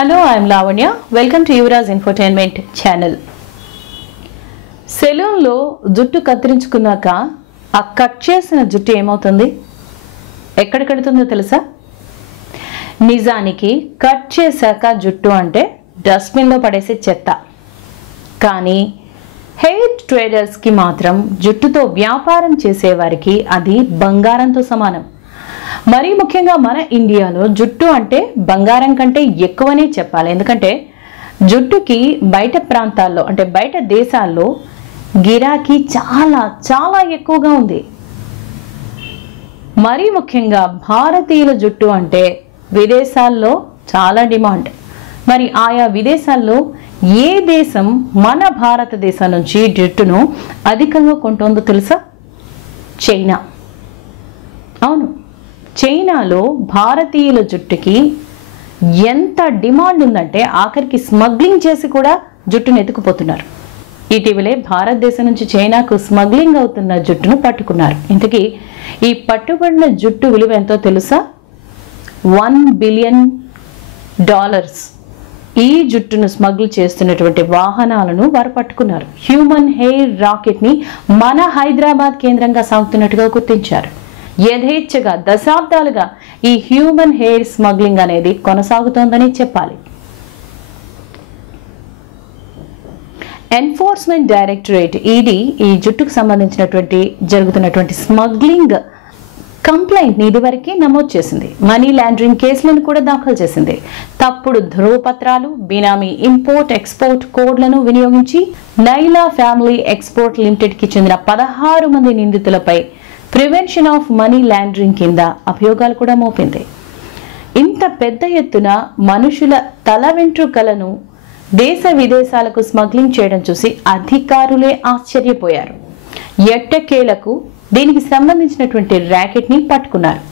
Hello, I am Lavanya. Welcome to Yuvraj Infotainment channel. సెలూన్లో జుట్టు కత్తిరించుకున్నాక ఆ cut చేసిన జుట్టు ఏమవుతుంది? ఎక్కడ కడుతుందో తెలుసా? నిజానికి కట్ చేశాక జుట్టు అంటే డస్ట్బిన్లో పడేసే చెత్త. కానీ హెయిర్ ట్రేడర్స్కి మాత్రం జుట్టుతో వ్యాపారం చేసేవారికి అది బంగారంతో సమానం. మరీ ముఖ్యంగా మన ఇండియాలో జుట్టు అంటే బంగారం కంటే ఎక్కువనే చెప్పాలి. ఎందుకంటే జుట్టుకి బయట ప్రాంతాల్లో అంటే బయట దేశాల్లో గిరాకీ చాలా చాలా ఎక్కువగా ఉంది. మరీ ముఖ్యంగా భారతీయుల జుట్టు అంటే విదేశాల్లో చాలా డిమాండ్. మరి ఆయా విదేశాల్లో ఏ దేశం మన భారతదేశం నుంచి జుట్టును అధికంగా కొంటుందో తెలుసా? చైనా. అవును, చైనాలో భారతీయుల జుట్టుకి ఎంత డిమాండ్ ఉందంటే ఆఖరికి స్మగ్లింగ్ చేసి కూడా జుట్టును ఎత్తుకుపోతున్నారు. ఇటీవలే భారతదేశం నుంచి చైనాకు స్మగ్లింగ్ అవుతున్న జుట్టును పట్టుకున్నారు. ఇంతకీ ఈ పట్టుబడిన జుట్టు విలువ ఎంతో తెలుసా? $1 బిలియన్. ఈ జుట్టును స్మగ్ల్ చేస్తున్నటువంటి వాహనాలను వారు పట్టుకున్నారు. హ్యూమన్ హెయిర్ రాకెట్ ని మన హైదరాబాద్ కేంద్రంగా సాగుతున్నట్టుగా గుర్తించారు. యథేచ్ఛగా దశాబ్దాలుగా ఈ హ్యూమన్ హెయిర్ స్మగ్లింగ్ అనేది కొనసాగుతోందని చెప్పాలి. ఎన్ఫోర్స్మెంట్ డైరెక్టరేట్ ఈడీ ఈ జుట్టుకు సంబంధించినటువంటి జరుగుతున్నటువంటి స్మగ్లింగ్ కంప్లైంట్ ని ఇదివరకే నమోదు చేసింది. మనీ లాండరింగ్ కేసులను కూడా దాఖలు చేసింది. తప్పుడు ధ్రువపత్రాలు, బినామీ ఇంపోర్ట్ ఎక్స్పోర్ట్ కోడ్లను వినియోగించి నైలా ఫ్యామిలీ ఎక్స్పోర్ట్ లిమిటెడ్ కి చెందిన 16 మంది నిందితులపై ప్రివెన్షన్ ఆఫ్ మనీ లాండరింగ్ కింద అభియోగాలు కూడా మోపింది. ఇంత పెద్ద ఎత్తున మనుషుల తల వెంట్రుకలను దేశ విదేశాలకు స్మగ్లింగ్ చేయడం చూసి అధికారులే ఆశ్చర్యపోయారు. ఎట్టకేలకు దీనికి సంబంధించినటువంటి ర్యాకెట్ ని పట్టుకున్నారు.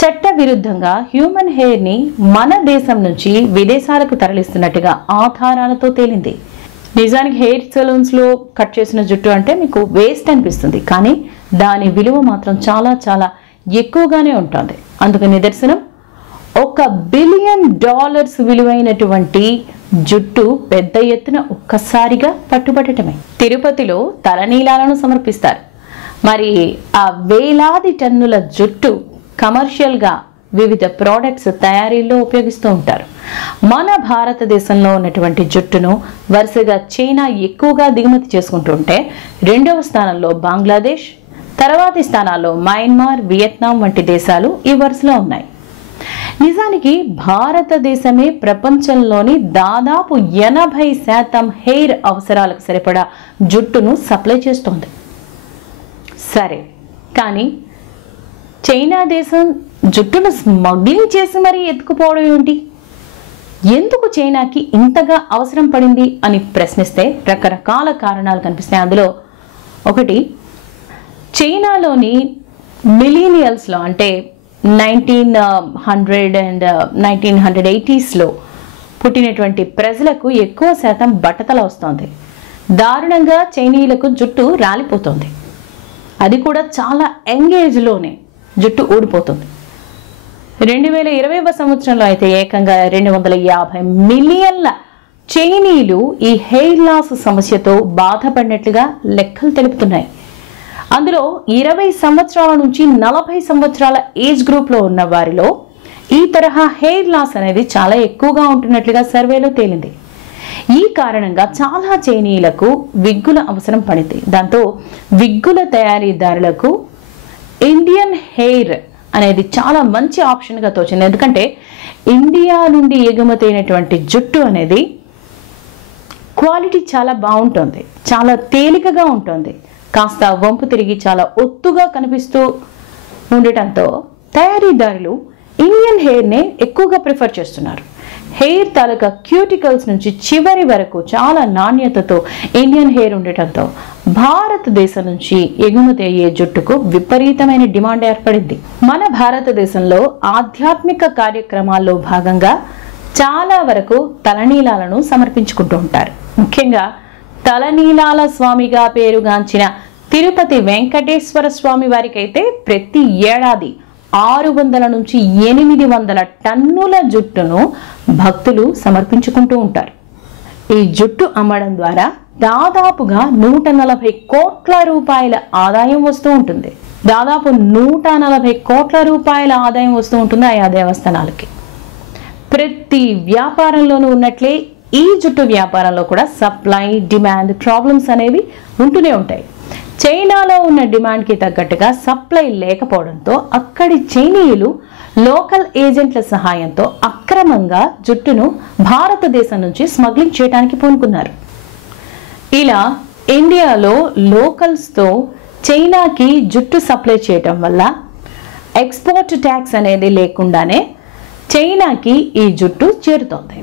చట్ట విరుద్ధంగా హ్యూమన్ హెయిర్ ని మన దేశం నుంచి విదేశాలకు తరలిస్తున్నట్టుగా ఆధారాలతో తేలింది. నిజానికి హెయిర్ సెలూన్స్ లో కట్ చేసిన జుట్టు అంటే మీకు వేస్ట్ అనిపిస్తుంది, కానీ దాని విలువ మాత్రం చాలా చాలా ఎక్కువగానే ఉంటుంది. అందుకు నిదర్శనం $1 బిలియన్ విలువైనటువంటి జుట్టు పెద్ద ఎత్తున ఒక్కసారిగా పట్టుబడటమే. తిరుపతిలో తలనీలాలను సమర్పిస్తారు. మరి ఆ వేలాది టన్నుల జుట్టు కమర్షియల్ గా వివిధ ప్రోడక్ట్స్ తయారీలో ఉపయోగిస్తూ ఉంటారు. మన భారతదేశంలో ఉన్నటువంటి జుట్టును వరుసగా చైనా ఎక్కువగా దిగుమతి చేసుకుంటుంటే రెండవ స్థానంలో బంగ్లాదేశ్, తర్వాతి స్థానాల్లో మయన్మార్, వియత్నాం వంటి దేశాలు ఈ వరుసలో ఉన్నాయి. నిజానికి భారతదేశమే ప్రపంచంలోని దాదాపు 80% హెయిర్ అవసరాలకు సరిపడా జుట్టును సప్లై చేస్తోంది. సరే, కానీ చైనా దేశం జుట్టును స్మగ్లింగ్ చేసి మరీ ఎత్తుకుపోవడం ఏంటి? ఎందుకు చైనాకి ఇంతగా అవసరం పడింది అని ప్రశ్నిస్తే రకరకాల కారణాలు కనిపిస్తాయి. అందులో ఒకటి, చైనాలోని మిలీనియల్స్లో అంటే 1900 అండ్ 1980s పుట్టినటువంటి ప్రజలకు ఎక్కువ శాతం బట్టతల వస్తోంది. దారుణంగా చైనీయులకు జుట్టు రాలిపోతుంది. అది కూడా చాలా యంగ్ ఏజ్లోనే జుట్టు ఊడిపోతుంది. 2020వ సంవత్సరంలో అయితే ఏకంగా 250 మిలియన్ల చైనీయులు ఈ హెయిర్ లాస్ సమస్యతో బాధపడినట్లుగా లెక్కలు తెలుపుతున్నాయి. అందులో 20 సంవత్సరాల నుంచి 40 సంవత్సరాల ఏజ్ గ్రూప్లో ఉన్న వారిలో ఈ తరహా హెయిర్ లాస్ అనేది చాలా ఎక్కువగా ఉంటున్నట్లుగా సర్వేలో తేలింది. ఈ కారణంగా చాలా చైనీయులకు విగ్గుల అవసరం పడింది. దాంతో విగ్గుల తయారీదారులకు ఇండియన్ హెయిర్ అనేది చాలా మంచి ఆప్షన్గా తోచింది. ఎందుకంటే ఇండియా నుండి ఎగుమతి అయినటువంటి జుట్టు అనేది క్వాలిటీ చాలా బాగుంటుంది, చాలా తేలికగా ఉంటుంది, కాస్త వంపు తిరిగి చాలా ఒత్తుగా కనిపిస్తూ ఉండటంతో తయారీదారులు ఇండియన్ హెయిర్నే ఎక్కువగా ప్రిఫర్ చేస్తున్నారు. హెయిర్ తాలూకా క్యూటికల్స్ నుంచి చివరి వరకు చాలా నాణ్యతతో ఇండియన్ హెయిర్ ఉండటంతో భారతదేశం నుంచి ఎగుమతి అయ్యే జుట్టుకు విపరీతమైన డిమాండ్ ఏర్పడింది. మన భారతదేశంలో ఆధ్యాత్మిక కార్యక్రమాల్లో భాగంగా చాలా వరకు తలనీలాలను సమర్పించుకుంటూ ఉంటారు. ముఖ్యంగా తలనీలాల స్వామిగా పేరుగాంచిన తిరుపతి వెంకటేశ్వర స్వామి వారికి అయితే ప్రతి ఏడాది 600 నుంచి 800 టన్నుల జుట్టును భక్తులు సమర్పించుకుంటూ ఉంటారు. ఈ జుట్టు అమ్మడం ద్వారా దాదాపుగా 140 కోట్ల రూపాయల ఆదాయం వస్తూ ఉంటుంది. దాదాపు 140 కోట్ల రూపాయల ఆదాయం వస్తూ ఉంటుంది ఆయా దేవస్థానాలకి. ప్రతి వ్యాపారంలోనూ ఉన్నట్లే ఈ జుట్టు వ్యాపారంలో కూడా సప్లై డిమాండ్ ప్రాబ్లమ్స్ అనేవి ఉంటూనే ఉంటాయి. చైనాలో ఉన్న డిమాండ్కి తగ్గట్టుగా సప్లై లేకపోవడంతో అక్కడి చైనీయులు లోకల్ ఏజెంట్ల సహాయంతో అక్రమంగా జుట్టును భారతదేశం నుంచి స్మగ్లింగ్ చేయడానికి పూనుకున్నారు. ఇలా ఇండియాలో లోకల్స్తో చైనాకి జుట్టు సప్లై చేయటం వల్ల ఎక్స్పోర్ట్ ట్యాక్స్ అనేది లేకుండానే చైనాకి ఈ జుట్టు చేరుతోంది.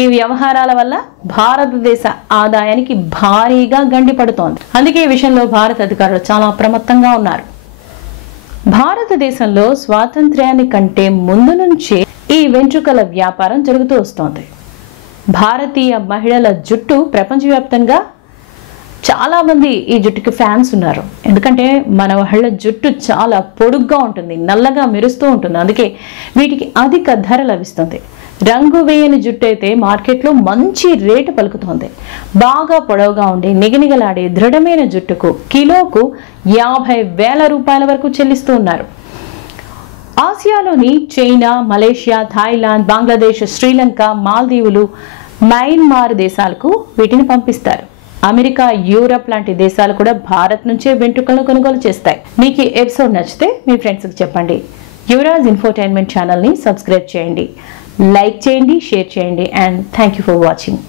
ఈ వ్యవహారాల వల్ల భారతదేశ ఆదాయానికి భారీగా గండి పడుతోంది. అందుకే ఈ విషయంలో భారత అధికారులు చాలా అప్రమత్తంగా ఉన్నారు. భారతదేశంలో స్వాతంత్ర్యాని కంటే ముందు నుంచే ఈ వెంట్రుకల వ్యాపారం జరుగుతూ వస్తోంది. భారతీయ మహిళల జుట్టు ప్రపంచవ్యాప్తంగా చాలా మంది ఈ జుట్టుకి ఫ్యాన్స్ ఉన్నారు. ఎందుకంటే మన వాళ్ళ జుట్టు చాలా పొడుగ్గా ఉంటుంది, నల్లగా మెరుస్తూ ఉంటుంది. అందుకే వీటికి అధిక ధర లభిస్తుంది. రంగు వేయని జుట్టు అయితే మార్కెట్లో మంచి రేటు పలుకుతోంది. బాగా పొడవుగా ఉండి నిగనిగలాడే దృఢమైన జుట్టుకు కిలోకు 50,000 రూపాయల వరకు చెల్లిస్తూ ఉన్నారు. ఆసియాలోని China, Malaysia, Thailand, Bangladesh, Sri Lanka, మాల్దీవులు, మయన్మార్ దేశాలకు వీటిని పంపిస్తారు. అమెరికా, యూరప్ లాంటి దేశాలు కూడా భారత్ నుంచే వెంట్రుకలను కొనుగోలు చేస్తాయి. మీకు ఈ ఎపిసోడ్ నచ్చితే మీ ఫ్రెండ్స్కి చెప్పండి. యువరాజ్ ఇన్ఫోటైన్మెంట్ ఛానల్ని సబ్స్క్రైబ్ చేయండి, లైక్ చేయండి, షేర్ చేయండి. And thank you for watching.